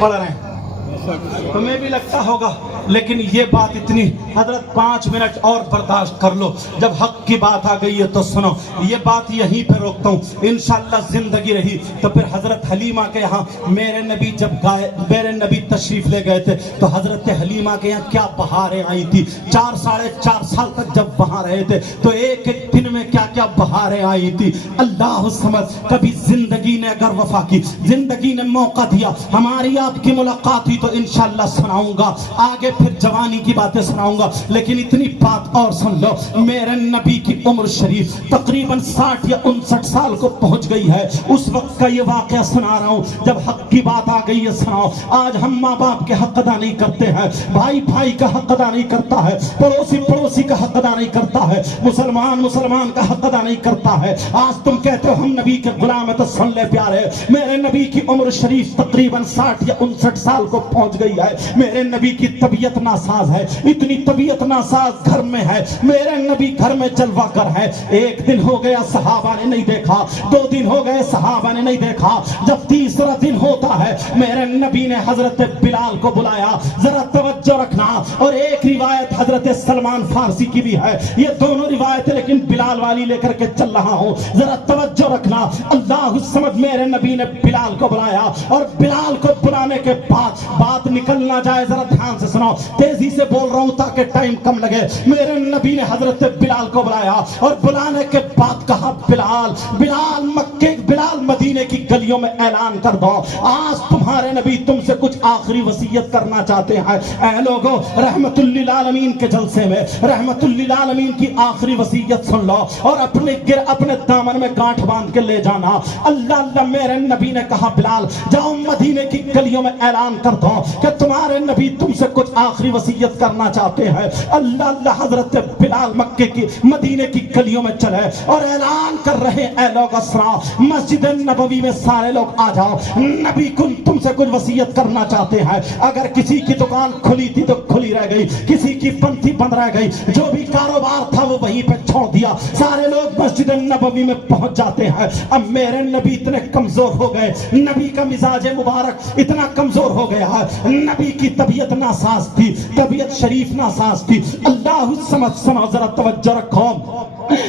पढ़ रहे हैं, तुम्हें भी लगता होगा, लेकिन ये बात इतनी, हजरत 5 मिनट और बर्दाश्त कर लो, जब हक की बात आ गई है तो सुनो। ये बात यहीं पे रोकता हूँ, इंशाअल्लाह जिंदगी रही तो फिर हजरत हलीमा के यहाँ मेरे नबी जब मेरे नबी तशरीफ ले गए थे तो हजरत हलीमा के यहाँ क्या बहारें आई थी। 4 साढ़े 4 साल तक जब वहाँ रहे थे तो एक एक दिन में क्या क्या बहारें आई थी। अल्लाह समझ, कभी जिंदगी ने अगर वफा की, जिंदगी ने मौका दिया, हमारी आपकी मुलाकात हुई तो इंशाअल्लाह सुनाऊंगा, आगे फिर जवानी की बातें सुनाऊंगा। लेकिन इतनी बात और सुन लो, मेरे नबी की उम्र शरीफ तकरीबन 60 या 59 साल को पहुंच गई है। उस वक्त का ये वाकया सुना रहा हूँ जब हक की बात आ गई है, सुनाओ। आज हम माँ बाप के हक अदा नहीं करते हैं, भाई भाई का हक अदा नहीं करता है, पड़ोसी पड़ोसी का हक अदा नहीं करता है, मुसलमान मुसलमान का हक अदा नहीं करता है। आज तुम कहते हो हम नबी के गुलाम है, तो सुन ले प्यारे, मेरे नबी की उम्र शरीफ तकरीबन 60 या 59 साल को पहुंच गई है। मेरे नबी की तबीयत नासाज है, इतनी तबीयत नासाज घर में है, मेरे नबी घर में जलवा कर है। एक दिन हो गया सहाबा ने नहीं देखा, 2 दिन हो गए सहाबा ने नहीं देखा, जब तीसरा दिन होता है मेरे नबी ने हजरत बिलाल को बुलाया। जरा तवज्जो रखना, और एक रिवायत हजरत सलमान फारसी की भी है, ये दोनों रिवायतें लेकिन बिलाल वाली लेकर के चल रहा हूं, जरा तवज्जो रखना। अल्लाह समझ, मेरे नबी ने बिलाल को बुलाया, और बिलाल को बुलाने के बाद बात निकल ना जाए, जरा ध्यान से सुनो, तेजी से बोल रहा हूं ताकि टाइम कम लगे। मेरे नबी ने हजरत बिलाल को बुलाया, और बुलाने के बाद कहा, बिलाल बिलाल मक्के बिलाल मदीने की गलियों में ऐलान कर दो, आज तुम्हारे नबी तुमसे कुछ आखिरी वसीयत करना चाहते हैं। ऐ लोगों, रहमतुल लिल आलमीन के जलसे में रहमतुल लिल आलमीन की आखिरी वसीयत सुन लो, और अपने दामन में गांठ बांध के ले जाना। अल्लाह अल्लाह, मेरे नबी ने कहा, बिलाल जाओ मदीने की गलियों में ऐलान कर दो कि तुम्हारे नबी तुमसे कुछ आखिरी वसीयत करना चाहते हैं। अल्लाह अल्लाह, हजरत बिलाल मक्के की मदीने की गलियों में चले और ऐलान कर रहे हैं, ऐ लोग असरा, मस्जिद नबवी में सारे लोग आ जाओ, नबी तुमसे कुछ वसीयत करना चाहते हैं। अगर किसी की दुकान खुली थी तो खुली रह गई, किसी की बंद थी बंद रह गई, जो भी कारोबार था वो वहीं पे छोड़ दिया, सारे लोग मस्जिद नबवी में पहुंच जाते हैं। अब मेरे नबी इतने कमजोर हो गए, नबी का मिजाज मुबारक इतना कमजोर हो गया है, नबी की तबीयत नासाज थी, तबीयत शरीफ नासाज थी। अल्लाह समझ, सुनो, जरा तवज्जो रखो।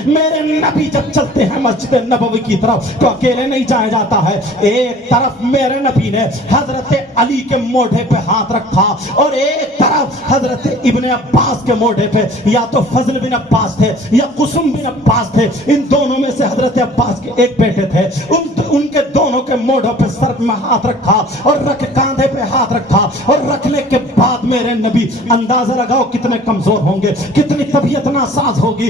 मेरे नबी जब चलते हैं मस्जिद नबवी की तरफ तो अकेले नहीं जाया जाता है, एक तरफ मेरे नबी ने हजरत अली के मोढ़े पे हाथ रखा, और एक तरफ हजरत इब्ने अब्बास के मोढ़े पे, या तो फजल बिन अब्बास थे या कुसुम बिन अब्बास थे, इन दोनों में से हजरत अब्बास के एक बेटे थे, उनके दोनों के मोढ़ों पे सर में हाथ रखा और कांधे पे हाथ रखा, और रखने के बाद मेरे नबी, अंदाजा लगाओ कितने कमजोर होंगे, कितनी तबीयत नासाज होगी।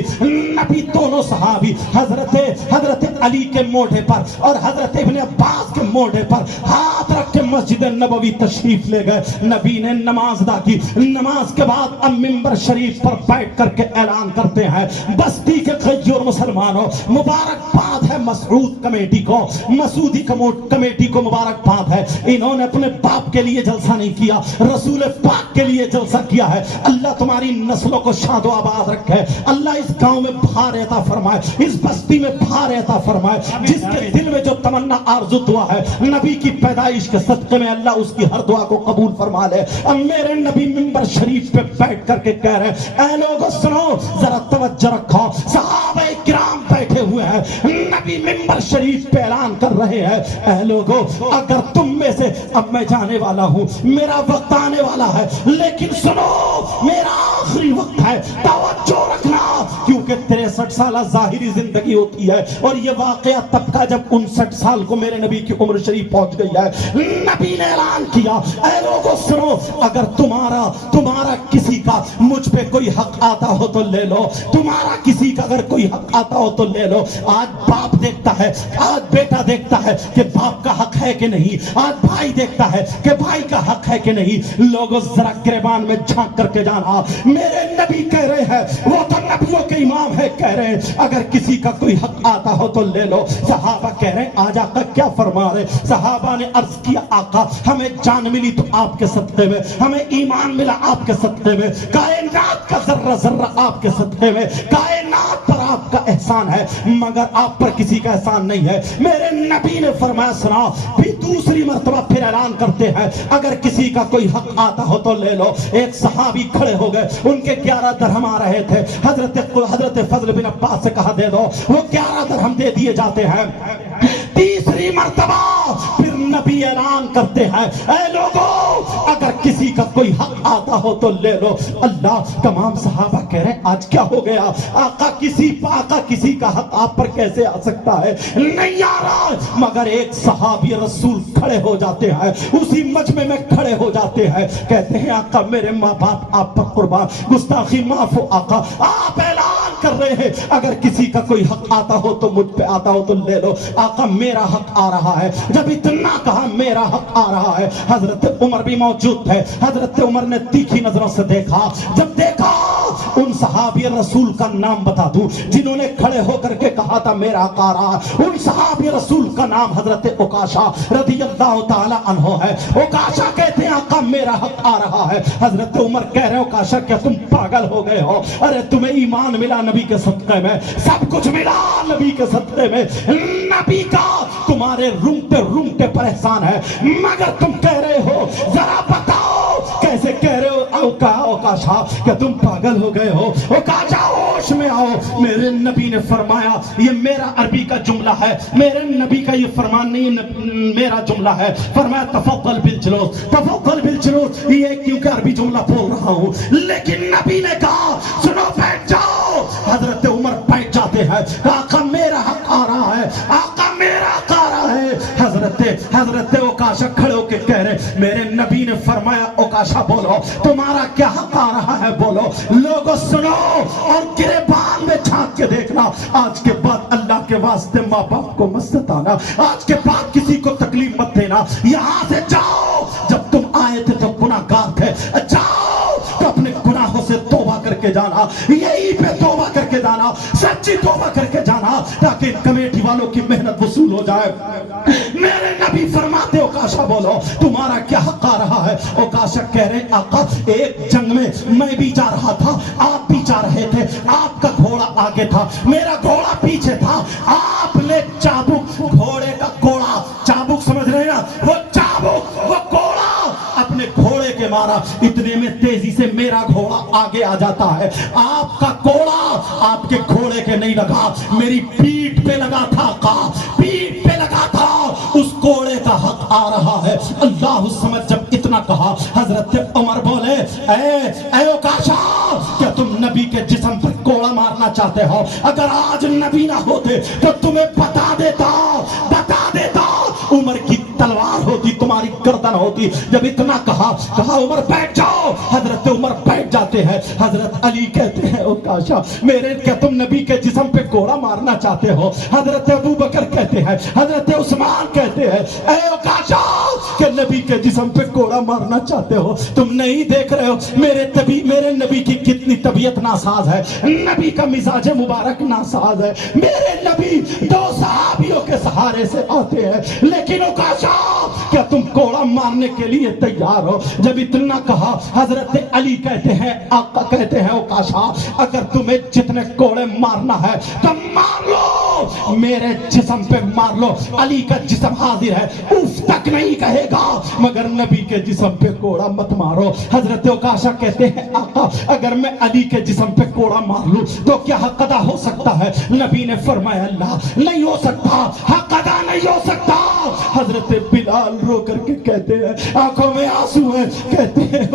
नबी दोनों सहाबी हजरत अली के मोढ़े पर और हजरत इब्ने अब्बास के मोढ़े पर हाथ रख के मस्जिद नबवी तशरीफ ले गए। नबी ने नमाज अदा की, नमाज के बाद अब मिंबर शरीफ पर बैठ करके ऐलान करते हैं, बस्ती के गय्यूर मुसलमानों, मुबारकबाद है मसऊद कमेटी को, मसूदी कमेटी को मुबारकबाद है। इन्होंने अपने बाप के लिए जलसा नहीं किया, रसूल पाक के लिए जलसा किया है। अल्लाह तुम्हारी नस्लों को शादो आबाद रखे, अल्लाह इस गांव में बहार अता फरमाए, इस बस्ती में बहार अता फरमाए। जिसके दिल में जो तमन्ना आरज़ू दुआ है नबी की पैदाइश के सदक़े में, अल्लाह उसकी हर दुआ को कबूल फरमा ले। अब मेरे नबी मिंबर शरीफ पे बैठ करके कह रहे हैं, ऐ लोगों सुनो, जरा तवज्जो रखो, सहाबाए किराम बैठे हुए हैं, नबी मिंबर शरीफ पे ऐलान कर रहे हैं, ऐ लोगों, अगर तुम में से, अब मैं जाने वाला हूं, मेरा वक्त आने वाला है, लेकिन सुनो, मेरा आखिरी वक्त है, तवज्जो रखना, क्योंकि 63 साल जाहिरी जिंदगी होती है, और ये वाकया तब का जब 59 साल को मेरे नबी की उम्र शरीफ पहुंच गई है। नबी ने ऐलान किया, ऐ लोगों सुनो, अगर तुम्हारा किसी का मुझ पे कोई हक आता हो तो ले लो, तुम्हारा किसी का अगर कोई हक आता हो तो ले लो। आज बाप देखता है, आज बेटा देखता है कि बाप का हक है कि नहीं, आज भाई देखता है कि भाई का हक है कि नहीं। लोगों जरा गिरबान में झांक करके जाना, मेरे नबी कह रहे हैं, वो तो नबियों के इमाम ہے کہہ رہے ہیں اگر کسی کا کوئی حق آتا ہو تو لے لو. صحابہ کہہ رہے ہیں آج آقا کیا فرما رہے؟ صحابہ نے عرض کیا آقا ہمیں جان ملی تو آپ کے صدقے میں, ہمیں ایمان ملا آپ کے صدقے میں, کائنات کا ذرہ ذرہ آپ کے صدقے میں, کائنات پر آپ کا احسان ہے مگر آپ پر کسی کا احسان نہیں ہے. میرے نبی نے فرمایا سنا. پھر دوسری مرتبہ پھر اعلان کرتے ہیں اگر کسی کا کوئی حق آتا ہو تو لے لو. ایک صحابی کھڑے ہو گئے, ان کے 11 درہم آ رہے تھے. حضرت فضل بن عباس سے کہا دے دو, وہ 11 درہم دے دیے جاتے ہیں. تیسری مرتبہ پھر نبی اعلان کرتے ہیں اے لوگوں اگر کسی کا کوئی حق آتا ہو تو لے لو. اللہ, تمام صحابہ کہہ رہے ہیں آج کیا ہو گیا آقا کسی کا حق آپ پر کیسے آ سکتا ہے؟ نہیں آ رہا. مگر ایک صحابی رسول کھڑے ہو جاتے ہیں, اسی مجمع میں کھڑے ہو جاتے ہیں, کہتے ہیں آقا میرے ماں باپ آپ پر قربان, گستاخی معاف ہو آقا. آپ اعلان کر رہے ہیں اگر کسی کا کوئی حق آتا ہو تو مجھ پہ آتا ہو تو لے لو. آقا میرا حق آ رہا ہے. جب اتنا کہا میرا حق آ رہا ہے, حضرت عمر بھی موجود تھے. حضرت عمر نے تیکھی نظروں سے دیکھا. جب دیکھا ان صحابی رسول کا نام بتا دوں جنہوں نے کھڑے ہو کر کے کہا تھا میرا حق آ رہا ہے, ان صحابی رسول کا نام حضرت عکاشہ رضی اللہ تعالی عنہ ہے. عکاشہ کہتے ہیں آقا میرا حق آ رہا ہے. حضرت عمر کہہ رہے عکاشہ کیا تم پاگل ہو گئے ہو؟ ارے تمہیں ایمان ملا نبی کے صدقے میں, سب کچھ ملا نبی کے صدقے میں, نبی کا تمہارے رونگٹے پر احسان ہے, مگر تم کہہ رہے ہو ذرا بتاؤ کیسے کہہ رہے ہو؟ عکاشہ کہ تم پاگل ہو گئے ہو, عکاشہ ہوش میں آؤ. میرے نبی نے فرمایا, یہ میرا عربی کا جملہ ہے, میرے نبی کا یہ فرمان نہیں میرا جملہ ہے. فرمایا تفضل بالجلوس, تفضل بالجلوس. یہ کیونکہ عربی جملہ بول رہا ہوں, لیکن نبی نے کہا سنو بیٹھ جاؤ. حضرت عمر بیٹھ جاتے ہیں. آقا میرا حق آ رہا ہے, آقا میرا حق آ رہا ہے. حضرت عکاشہ کھڑے ہو کے کہہ رہے میرے نبی نے فرمایا عکاشہ بولو تمہارا کیا حق آ رہا ہے, بولو. لوگوں سنو اور گریبان میں جھانک کے دیکھنا. آج کے بعد اللہ کے واسطے ماں باپ کو مت ستانا, آج کے بعد کسی کو تکلیف مت دینا. یہاں سے جاؤ, جب تم آئے تھے تو گناہگار تھے, جاؤ تو اپنے گناہوں سے توبہ کر کے جانا, یہی پہ توبہ کر کے جانا, سچی توبہ کر کے جانا تاکہ کمیٹی والوں کی محنت وصول ہو جائے. میرے نبی فرماتے عکاشہ بولو تمہارا کیا حق آ رہا ہے. عکاشہ کہہ رہے آقا ایک جنگ میں بھی جا رہا تھا, آپ بھی جا رہے تھے, آپ کا گھوڑا آگے تھا, میرا گھوڑا پیچھے تھا. آپ نے چابک, گھوڑے کا گھوڑا, چابک سمجھ رہے ہیں نا, وہ چابک, وہ گھوڑا اپنے گھوڑے کے مارا, اتنے میں تیزی سے میرا گھوڑا آگے آ جاتا ہے. آپ کا گھوڑا آپ کے گھوڑے کے نہیں لگا, میری پیٹھ پہ لگا تھا, پیٹھ پہ لگا تھا. اس گھوڑے کا حق آ رہا ہے. اللہ سمجھ جب اتنا کہا حضرت عمر بولے اے عکاشہ کیا تم نبی کے جسم پر کوڑا مارنا چاہتے ہو؟ اگر آج نبی نہ ہوتے تو تمہیں بتا دیتا. عمر کی تلوار ہوتی, تمہاری گردن ہوتی. جب اتنا کہا عمر بیٹھ جاؤ. حضرت عمر بیٹھ جاتے ہیں. حضرت علی کہتے ہیں عکاشہ میرے کیا تم نبی کے جسم پہ کوڑا مارنا چاہتے ہو؟ حضرت ابو بکر کہتے ہیں, حضرت عثمان کہتے ہیں اے عکاشہ کہ نبی کے جسم پہ کوڑا مارنا چاہتے ہو؟ تم نہیں دیکھ رہے ہو میرے نبی کی کتنی طبیعت ناساز ہے, نبی کا مزاج مبارک ناساز ہے. میرے نبی 2 صحابیوں کے سہارے سے آتے ہیں, لیکن عکاشہ کیا تم کوڑا مارنے کے لیے تیار ہو؟ جب اتنا کہا حضرت علی کہتے ہیں آقا کہتے ہیں عکاشہ اگر تمہیں جتنے کوڑے مارنا ہے تو مار لو, میرے جسم پہ مار لو. علی کا جسم حاضر ہے, اف تک نہیں کہے گا, مگر نبی کے جسم پہ کوڑا مت مارو. حضرت عکاشہ کہتے ہیں آقا اگر میں علی کے جسم پہ کوڑا مار لوں تو کیا حق ادا ہو سکتا ہے؟ نبی نے فرمایا اللہ نہیں ہو سکتا, حق ادا نہیں ہو سکتا. حضرت بلال رو کر کے کہتے ہیں, آنکھوں میں آنسو ہیں, کہتے ہیں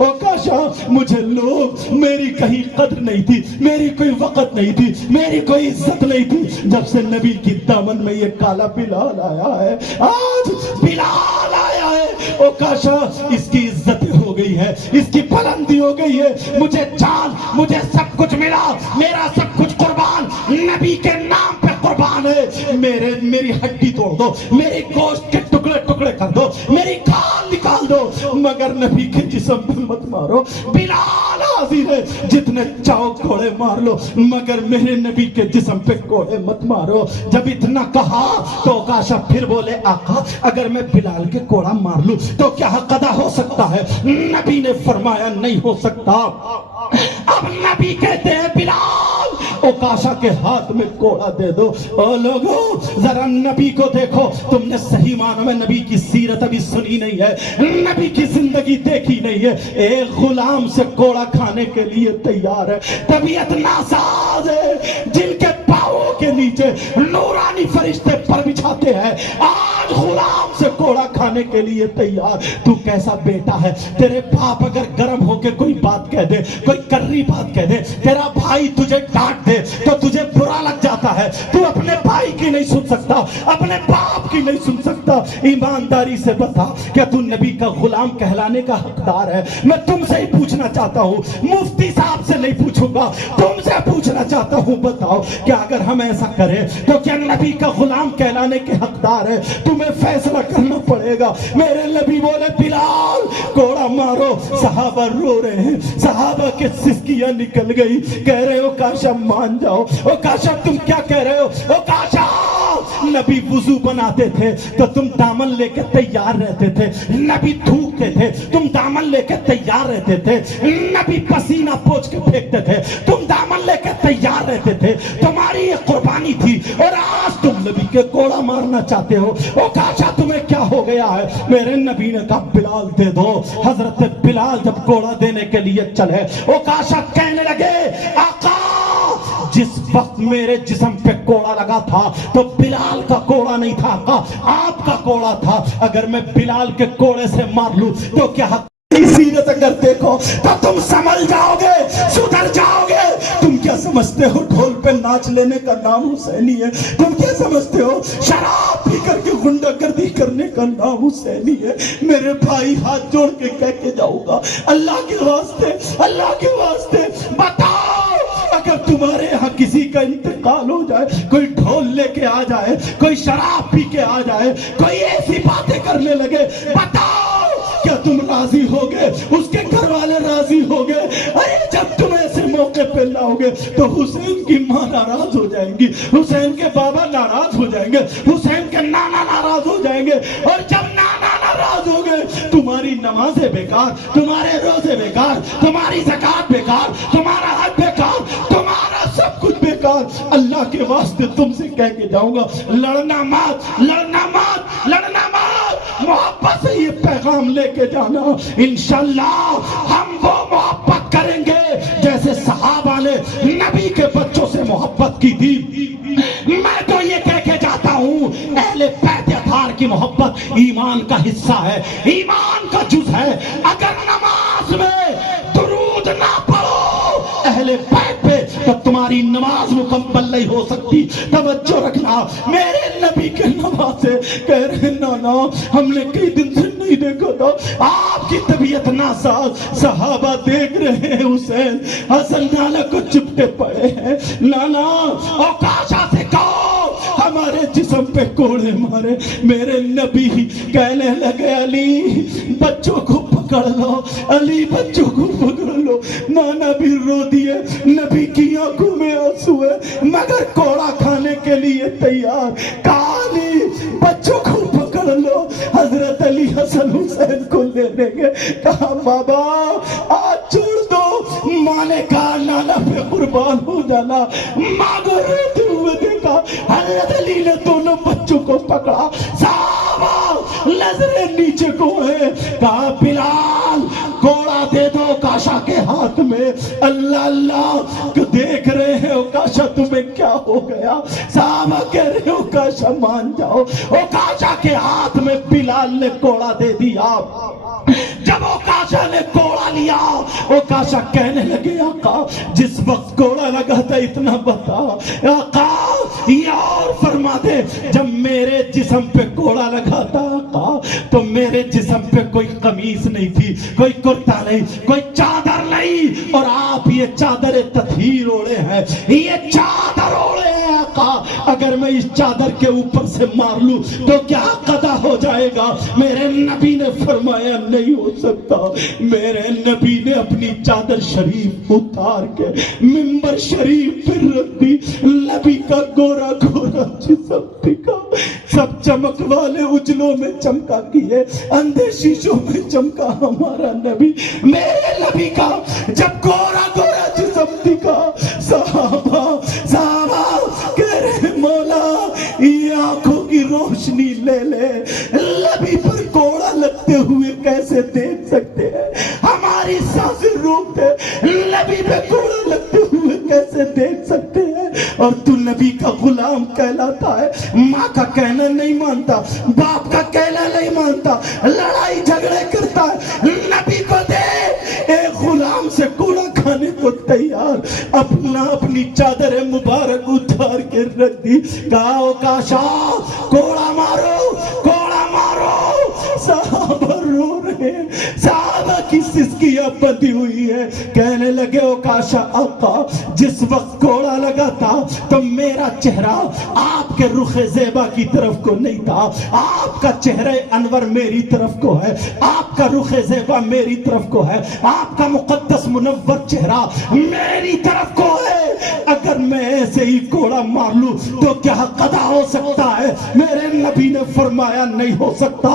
عکاشہ مجھے لوگ, میری کہیں قدر نہیں تھی, میری کوئی وقت نہیں تھی, میری کوئی عزت نہیں تھی. جب سے نبی کی دامن میں یہ کالا بلال آیا ہے, آج بلال آیا ہے, عکاشہ اس کی عزت ہو گئی ہے, اس کی بلندی ہو گئی ہے. مجھے جان, مجھے سب کچھ ملا, میرا سب کچھ قربان نبی کے نام پہ قربان ہے. میری ہڈی توڑ دو, میری گوشت کے ٹکڑے ٹکڑے کر دو, میری کھال نکال डाल दो मगर नबी के जिस्म पे मत मारो। बिलाल हाजिर है, जितने चाहो कोड़े मार लो मगर मेरे नबी के जिस्म पे कोड़े मत मारो। जब इतना कहा तो उकाशा फिर बोले आका अगर मैं बिलाल के कोड़ा मार लूं तो क्या हक अदा हो सकता है? नबी ने फरमाया नहीं हो सकता। अब नबी कहते हैं बिलाल उकाशा के हाथ में कोड़ा दे दो। ओ लोगों जरा नबी को देखो, तुमने सही मानो में नबी की सीरत अभी सुनी नहीं है, नबी की जिंदगी देखी नहीं है। एक गुलाम से कोड़ा खाने के लिए तैयार है। तबीयत नासाज है, जिनके पांवों के नीचे नूरानी फरिश्ते पर बिछाते हैं, आज गुलाम से कोड़ा खाने के लिए तैयार। तू कैसा बेटा है? तेरे बाप अगर गर्म होके कोई बात कह दे, कोई कर्री बात कह दे, तेरा भाई तुझे डांट दे तो तुझे बुरा लग जाता है। तू अपने भाई की नहीं सुन सकता, अपने बाप की नहीं सुन सकता। ईमानदारी से बता क्या तू नबी का गुलाम कहलाने का हकदार है? मैं तुमसे ही पूछना चाहता हूँ, मुफ्ती साहब से नहीं पूछूंगा, तुमसे पूछना चाहता हूँ। बताओ क्या अगर हम ऐसा करें तो क्या नबी का गुलाम कहलाने के हकदार है? तुम्हें फैसला करना पड़ेगा। मेरे नबी बोले बिलाल कोड़ा मारो। सहाबा रो रहे हैं, सहाबा के सिसकियां निकल गई। कह रहे हो काशा मान जाओ। ओ काशा तुम क्या कह रहे हो? ओ काशा नबी वुजू बनाते थे तो तुम दामन लेके तैयार रहते थे, नबी थूकते थे तुम दामन लेके तैयार रहते थे, नबी पसीना पोंछ के फेंकते थे तुम दामन लेके तैयार रहते थे। तुम्हारी ये कुर्बानी थी और आज तुम नबी के कोड़ा मारना चाहते हो। ओ काशा तुम्हें क्या हो गया है? मेरे नबी ने कहा बिलाल दे दो। हजरत बिलाल जब कोड़ा देने के लिए चले, ओ काशा कहने लगे आका जिस वक्त मेरे जिस्म पे कोड़ा लगा था तो बिलाल का कोड़ा नहीं था, आपका कोड़ा था। अगर मैं बिलाल के कोड़े से मार लूं तो क्या सीरत अगर देखो तो तुम समझ जाओगे, सुधर जाओगे। तुम क्या समझते हो ढोल पे नाच लेने का नाम हुसैनी है? तुम क्या समझते हो शराब पी करके गुंडागर्दी करने का नाम हुसैनी है? मेरे भाई हाथ जोड़ के कह के जाऊंगा अल्लाह के वास्ते, अल्लाह के वास्ते बताओ अगर तुम्हारे यहाँ किसी का इंतकाल हो जाए, कोई ढोल लेके आ जाए, कोई शराब पी के आ जाए, कोई ऐसी बातें करने लगे, बताओ क्या तुम राजी होगे? उसके घर वाले राजी होगे? अरे जब तुम ऐसे मौके पे लाओगे तो हुसैन की माँ नाराज हो जाएंगी, हुसैन के बाबा नाराज हो जाएंगे, हुसैन के नाना नाराज हो जाएंगे। और जब नाना नाराज हो गए तुम्हारी नमाजें बेकार, तुम्हारे रोजे बेकार, तुम्हारी ज़कात बेकार, तुम्हारा हज बेकार, तुम्हारा सब कुछ बेकार। अल्लाह के वास्ते तुमसे कह के जाऊंगा लड़ना मत, लड़ना मत, लड़ना मत। मोहब्बत से ये पैगाम लेके जाना, इंशाअल्लाह हम वो मोहब्बत करेंगे जैसे सहाबा ने नबी के बच्चों से मोहब्बत की थी। मैं तो ये कह के जाता हूँ अहले बैत अतार की मोहब्बत ईमान का हिस्सा है, ईमान का जुज है। अगर नमाज में दुरूद ना पढ़ो अहले बैत पे तो तुम्हारी नमाज मुकम्मल नहीं हो सकती। तवज्जो रखना, मेरे नबी के नमाज़े कह रहे नाना हमने कई दिन से नहीं देखा था, आपकी तबीयत नासाज। सहाबा देख रहे हैं हुसैन हसन नाना को चिपटे पड़े हैं। नाना औकाशा से कहो हमारे जिस्म पे कोड़े मारे। मेरे नबी कहने लगे अली बच्चों को पकड़ लो, अली बच्चों को पकड़ लो। नाना भी रो दिए, नबी की आंखों में आंसू है मगर कोड़ा खाने के लिए तैयार। काली बच्चों को पकड़ लो। हजरत अली हसन हुसैन को लेने गए, कहा बाबा आज छोड़ दो। माँ ने कहा नाना पे कुर्बान हो जाना। माँ को रोते हुए देखा, हजरत अली ने दोनों बच्चों को पकड़ा, साहबा नजरें नीचे को है, कहा बिलाल कोड़ा दे दो काशा के हाथ में। अल्लाह अल्लाह देख रहे हैं काशा तुम्हें क्या हो गया? साहबा कह रहे हो काशा मान जाओ। ओ काशा के हाथ में बिलाल ने कोड़ा दे दिया। जब ओकाशा ने कोड़ा लिया, ओकाशा कहने लगे आका जिस वक्त कोड़ा लगा था इतना बता, आका ये और फरमा दे। जब मेरे जिस्म पे कोड़ा लगा था आका तो मेरे जिस्म पे कोई कमीज नहीं थी, कोई कुर्ता नहीं, कोई चादर नहीं, और आप ये चादर तथहीर ओढ़े हैं, ये चादर ओढ़े हैं آقا اگر میں اس چادر کے اوپر سے مار لوں تو کیا قضا ہو جائے گا؟ میرے نبی نے فرمایا نہیں ہو سکتا۔ میرے نبی نے اپنی چادر شریف اتار کے منبر شریف پر رکھ دی، نبی کا گورا گورا جسم دکھا، سب چمک والے اجلوں میں چمکا کیے، اندھے شیشوں میں چمکا ہمارا نبی۔ میرے نبی کا جب گورا گورا جسم دکھا، صحابہ کہہ رہے مولا یہ آنکھوں کی روشنی لے لے، نبی پر کوڑا لگتے ہوئے کیسے دیکھ سکتے ہیں؟ ہماری سانسیں روک دے، نبی پہ کوڑا لگتے ہوئے کیسے دیکھ سکتے ہیں؟ اور تو نبی کا غلام کہلاتا ہے، ماں کا کہنا نہیں مانتا، باپ کا کہنا نہیں مانتا، لڑائی جھگڑے کرتا ہے، نبی کو دے ایک غلام سے کوڑا کھانے کو تیار، اپنی چادر مبارک اتار کے رکھ دی، کہا اوکاشا کوڑا مارو کوڑا مارو۔ صحابہ رو رہے ہیں، صحابہ کی سسکیاں بندھی ہوئی ہے، کہنے لگے اوکاشا آقا جس وقت کوڑا لگا تھا تو میرا چہرہ آپ کے رخ زیبا کی طرف کو نہیں تھا، آپ کا چہرہ انور میری طرف کو ہے، آپ کا رخ زیبا میری طرف کو ہے، آپ کا مقدس منور چہرہ میری طرف کو ہے، اگر میں ایسے ہی کوڑا مار لوں تو کیا قضا ہو سکتا ہے؟ میرے نبی نے فرمایا نہیں ہو سکتا۔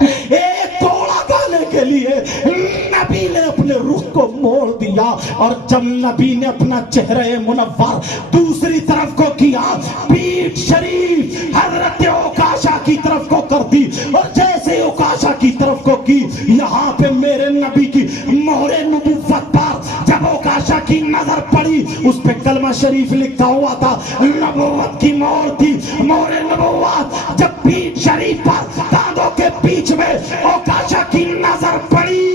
ایک کوڑا کھانے کے لیے نبی نے اپنے رخ کو موڑ دیا، اور جب نبی نے اپنا چہرہ منور دوسری طرف کو کیا، پیٹھ شریف حضرت اوکاشا کی طرف کو کر دی، اور جیسے اوکاشا کی طرف کو کی، یہاں پہ میرے نبی کی مہر نبوت پر جب اوکاشا کی نظر پڑی، اس پہ کلمہ شریف لکھا ہوا تھا، نبوت کی مہر تھی، مہر نبوت۔ جب پیٹھ شریف پر کاندھوں کے بیچ میں اوکاشا کی نظر پڑی،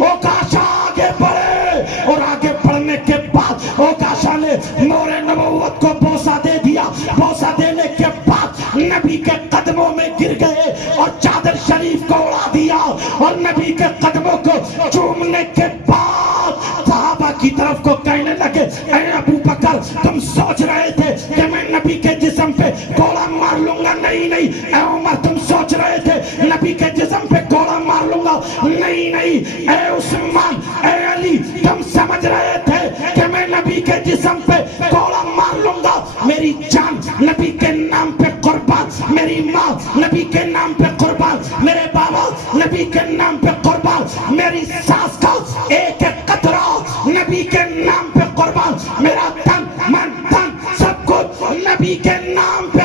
اوکاشا آگے بڑھے، اور آگے بڑھنے کے بعد اوکاشا نے مہر نبوت کو بوسہ دے دیا، بوسہ دینے کے بعد نبی کے قدموں میں گر گئے اور چادر شریف کو اڑا دیا، اور نبی کے قدموں کو چومنے کے بعد صحابہ کی طرف کو کہنے لگے اے ابو بکر تم سوچ رہے تھے کہ میں نبی کے جسم پہ کوڑا مار لوں گا؟ نہیں نہیں۔ اے عمر تم سوچ رہے تھے نبی کے جسم پہ کوڑا مار لوں گا؟ نہیں نہیں۔ اے عثمان، اے علی تم سمجھ رہے تھے کہ میں نبی کے جسم پہ کوڑا مار لوں گا؟ میری جان نبی کے نام پہ قربان، میری ماں نبی کے نام پہ قربان، میرے بابا نبی کے نام پہ قربان، میری ساس کا ایک ایک قطرہ نبی کے نام پہ قربان، میرا تن من تن سب کچھ نبی کے نام پہ